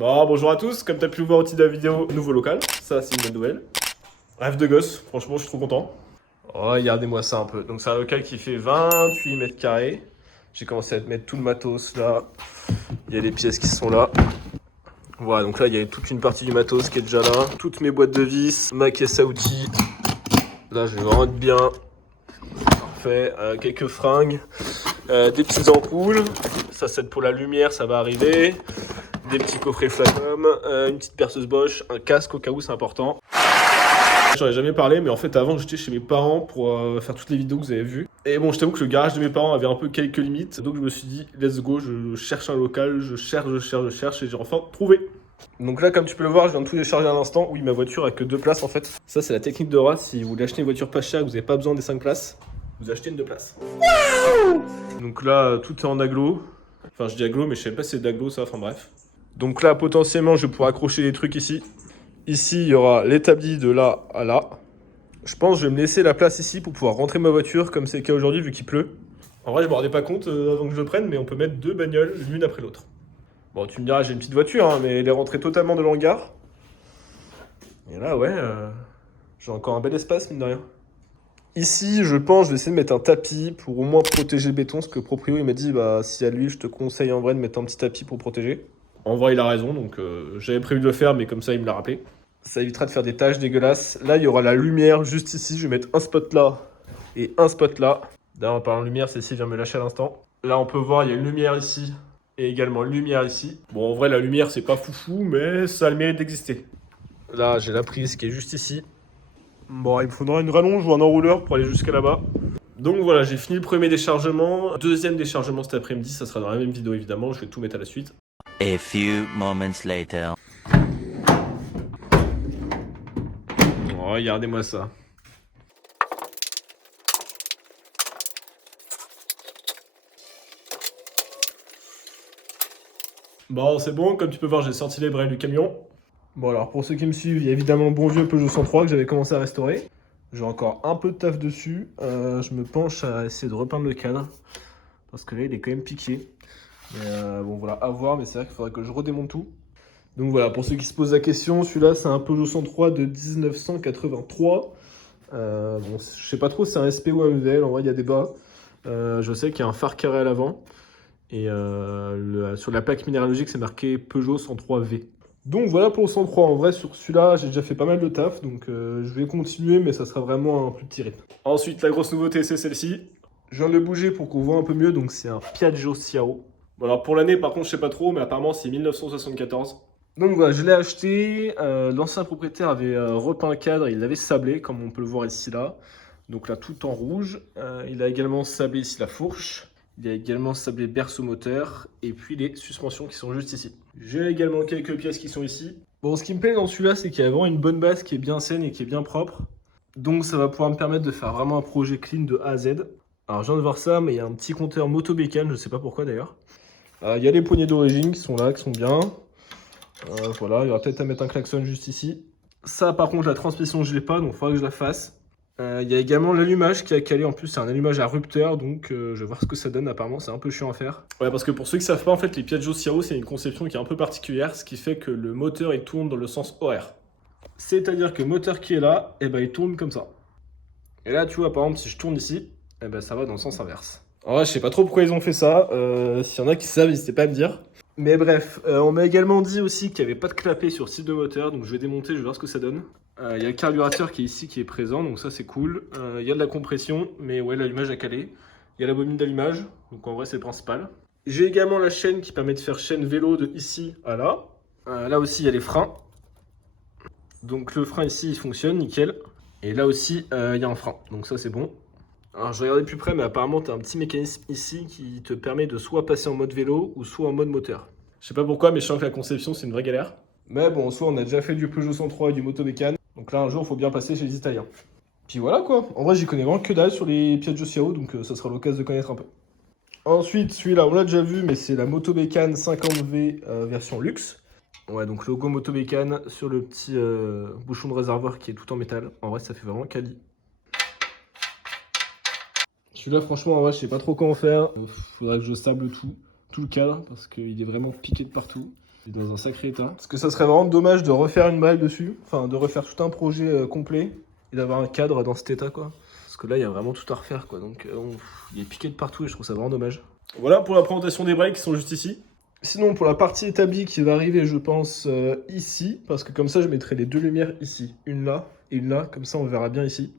Bon, bonjour à tous, comme tu as pu le voir au titre de la vidéo, nouveau local, ça c'est une bonne nouvelle. Rêve de gosse, franchement je suis trop content. Oh, regardez-moi ça un peu, donc c'est un local qui fait 28 mètres carrés. J'ai commencé à te mettre tout le matos là, il y a les pièces qui sont là. Voilà, donc là il y a toute une partie du matos qui est déjà là. Toutes mes boîtes de vis, ma caisse à outils. Là je vais vraiment être bien. Parfait, quelques fringues, des petites ampoules. Ça c'est pour la lumière, ça va arriver. Des petits coffrets Flacom, une petite perceuse Bosch, un casque au cas où c'est important. J'en ai jamais parlé, mais en fait avant j'étais chez mes parents pour faire toutes les vidéos que vous avez vues. Et bon, je t'avoue que le garage de mes parents avait un peu quelques limites, donc je me suis dit let's go, je cherche un local, je cherche et j'ai enfin trouvé. Donc là, comme tu peux le voir, je viens de tout décharger à l'instant. Oui, ma voiture a que 2 places en fait. Ça c'est la technique de Rat, si vous voulez acheter une voiture pas chère, vous n'avez pas besoin des 5 places, vous achetez une 2 places. Donc là, tout est en aglo. Enfin, je dis aglo, mais je sais pas si c'est d'aglo ça, enfin bref. Donc là, potentiellement, je pourrais accrocher des trucs ici. Ici, il y aura l'établi de là à là. Je pense que je vais me laisser la place ici pour pouvoir rentrer ma voiture, comme c'est le cas aujourd'hui, vu qu'il pleut. En vrai, je me rendais pas compte avant que je le prenne, mais on peut mettre 2 bagnoles, l'une après l'autre. Bon, tu me diras, j'ai une petite voiture, hein, mais elle est rentrée totalement de l'hangar. Et là, ouais, j'ai encore un bel espace, mine de rien. Ici, je pense, je vais essayer de mettre un tapis pour au moins protéger le béton, parce que Proprio, il m'a dit, bah, si à lui, je te conseille en vrai de mettre un petit tapis pour protéger. En vrai, il a raison, donc j'avais prévu de le faire, mais comme ça, il me l'a rappelé. Ça évitera de faire des taches dégueulasses. Là, il y aura la lumière juste ici. Je vais mettre un spot là et un spot là. D'ailleurs, en parlant de lumière, celle-ci vient me lâcher à l'instant. Là, on peut voir, il y a une lumière ici et également une lumière ici. Bon, en vrai, la lumière, c'est pas foufou, mais ça a le mérite d'exister. Là, j'ai la prise qui est juste ici. Bon, il me faudra une rallonge ou un enrouleur pour aller jusqu'à là-bas. Donc voilà, j'ai fini le premier déchargement. Deuxième déchargement cet après-midi, ça sera dans la même vidéo évidemment. Je vais tout mettre à la suite. A few moments later. Oh, regardez-moi ça. Bon, c'est bon, comme tu peux voir, j'ai sorti les braies du camion. Bon, alors pour ceux qui me suivent, il y a évidemment le bon vieux Peugeot 103 que j'avais commencé à restaurer. J'ai encore un peu de taf dessus. Je me penche à essayer de repeindre le cadre. Parce que là, il est quand même piqué. Mais bon, voilà, à voir, mais c'est vrai qu'il faudrait que je redémonte tout. Donc voilà, pour ceux qui se posent la question, celui-là, c'est un Peugeot 103 de 1983. Bon, je sais pas trop si c'est un SP ou un MVL, en vrai, il y a débat. Je sais qu'il y a un phare carré à l'avant. Et sur la plaque minéralogique, c'est marqué Peugeot 103V. Donc voilà pour le 103. En vrai, sur celui-là, j'ai déjà fait pas mal de taf. Donc je vais continuer, mais ça sera vraiment un plus petit rythme. Ensuite, la grosse nouveauté, c'est celle-ci. Je viens de le bouger pour qu'on voit un peu mieux. Donc c'est un Piaggio Ciao. Bon, alors pour l'année, par contre, je sais pas trop, mais apparemment, c'est 1974. Donc voilà, je l'ai acheté. L'ancien propriétaire avait repeint le cadre, il l'avait sablé, comme on peut le voir ici là. Donc là, tout en rouge. Il a également sablé ici la fourche. Il a également sablé berceau moteur. Et puis les suspensions qui sont juste ici. J'ai également quelques pièces qui sont ici. Bon, ce qui me plaît dans celui-là, c'est qu'il y a vraiment une bonne base qui est bien saine et qui est bien propre. Donc ça va pouvoir me permettre de faire vraiment un projet clean de A à Z. Alors je viens de voir ça, mais il y a un petit compteur Motobécane, je sais pas pourquoi d'ailleurs. Il y a les poignées d'origine qui sont là, qui sont bien. Voilà, il y aura peut-être à mettre un klaxon juste ici. Ça, par contre, la transmission, je l'ai pas, donc il faudra que je la fasse. Il y a également l'allumage qui a calé. En plus, c'est un allumage à rupteur, donc je vais voir ce que ça donne. Apparemment, c'est un peu chiant à faire. Ouais, parce que pour ceux qui savent pas, en fait, les Piaggio Ciao, c'est une conception qui est un peu particulière, ce qui fait que le moteur, il tourne dans le sens horaire. C'est-à-dire que le moteur qui est là, eh ben, il tourne comme ça. Et là, tu vois, par exemple, si je tourne ici, eh ben, ça va dans le sens inverse. En vrai, je sais pas trop pourquoi ils ont fait ça. S'il y en a qui savent, n'hésitez pas à me dire. Mais bref, on m'a également dit aussi qu'il n'y avait pas de clapet sur le site de moteur, donc je vais démonter, je vais voir ce que ça donne. Il y a le carburateur qui est ici, qui est présent, donc ça c'est cool. Il y a de la compression, mais ouais, l'allumage a calé. Il y a la bobine d'allumage, donc en vrai c'est le principal. J'ai également la chaîne qui permet de faire chaîne vélo de ici à là. Là aussi il y a les freins. Donc le frein ici il fonctionne, nickel. Et là aussi il y a un frein, donc ça c'est bon. Alors je vais regarder plus près, mais apparemment tu as un petit mécanisme ici qui te permet de soit passer en mode vélo ou soit en mode moteur. Je sais pas pourquoi, mais je sens que la conception c'est une vraie galère. Mais bon, soit on a déjà fait du Peugeot 103 et du Motobécane, donc là un jour il faut bien passer chez les Italiens. Puis voilà quoi, en vrai j'y connais vraiment que dalle sur les Piaggio Ciao, donc ça sera l'occasion de connaître un peu. Ensuite, celui-là on l'a déjà vu, mais c'est la Motobécane 50V version luxe. Ouais, donc logo Motobécane sur le petit bouchon de réservoir qui est tout en métal. En vrai ça fait vraiment quali. Celui-là, franchement, en vrai, je sais pas trop comment faire. Faudrait que je sable tout le cadre, parce qu'il est vraiment piqué de partout. Il est dans un sacré état. Parce que ça serait vraiment dommage de refaire une malle dessus, enfin de refaire tout un projet complet et d'avoir un cadre dans cet état quoi. Parce que là il y a vraiment tout à refaire quoi, donc il est piqué de partout et je trouve ça vraiment dommage. Voilà pour la présentation des breaks qui sont juste ici. Sinon pour la partie établie qui va arriver je pense ici, parce que comme ça je mettrai les deux lumières ici, une là et une là, comme ça on verra bien ici.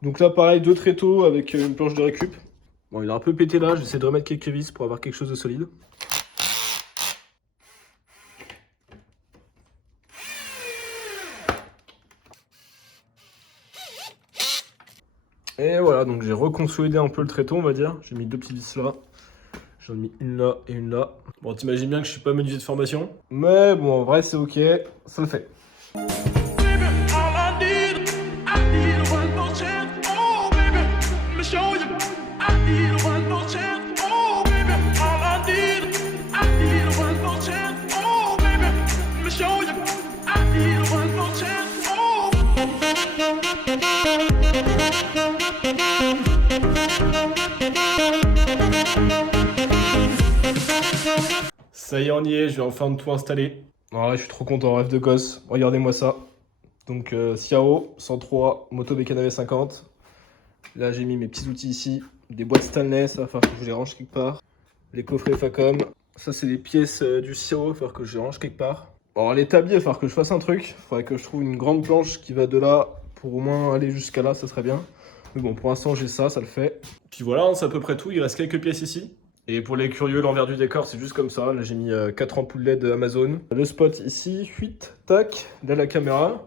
Donc là pareil, deux tréteaux avec une planche de récup. Bon il est un peu pété là, j'essaie de remettre quelques vis pour avoir quelque chose de solide. Et voilà, donc j'ai reconsolidé un peu le tréteau, on va dire. J'ai mis deux petites vis là. J'en ai mis une là et une là. Bon, t'imagines bien que je suis pas menuisier de formation. Mais bon, en vrai, c'est ok. Ça le fait. Ça y est, on y est, je vais enfin tout installer. Ouais, je suis trop content, rêve de gosse. Regardez-moi ça. Donc, Xiao 103, Moto BKNV 50. Là, j'ai mis mes petits outils ici. Des boîtes Stanley, ça va falloir que je les range quelque part. Les coffrets Facom. Ça, c'est des pièces du Xiao, il va falloir que je les range quelque part. Bon, l'établi, il va falloir que je fasse un truc. Il faudrait que je trouve une grande planche qui va de là pour au moins aller jusqu'à là, ça serait bien. Mais bon, pour l'instant, j'ai ça, ça le fait. Puis voilà, c'est à peu près tout. Il reste quelques pièces ici. Et pour les curieux, l'envers du décor, c'est juste comme ça. Là, j'ai mis 4 ampoules LED Amazon. Le spot ici, 8, tac. Là, la caméra.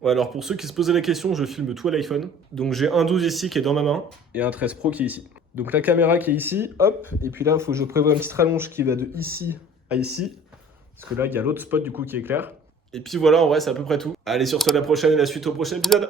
Ouais, alors pour ceux qui se posaient la question, je filme tout à l'iPhone. Donc j'ai un 12 ici qui est dans ma main. Et un 13 Pro qui est ici. Donc la caméra qui est ici, hop. Et puis là, il faut que je prévoie une petite rallonge qui va de ici à ici. Parce que là, il y a l'autre spot du coup qui est clair. Et puis voilà, en vrai, c'est à peu près tout. Allez, sur ce, à la prochaine et la suite au prochain épisode.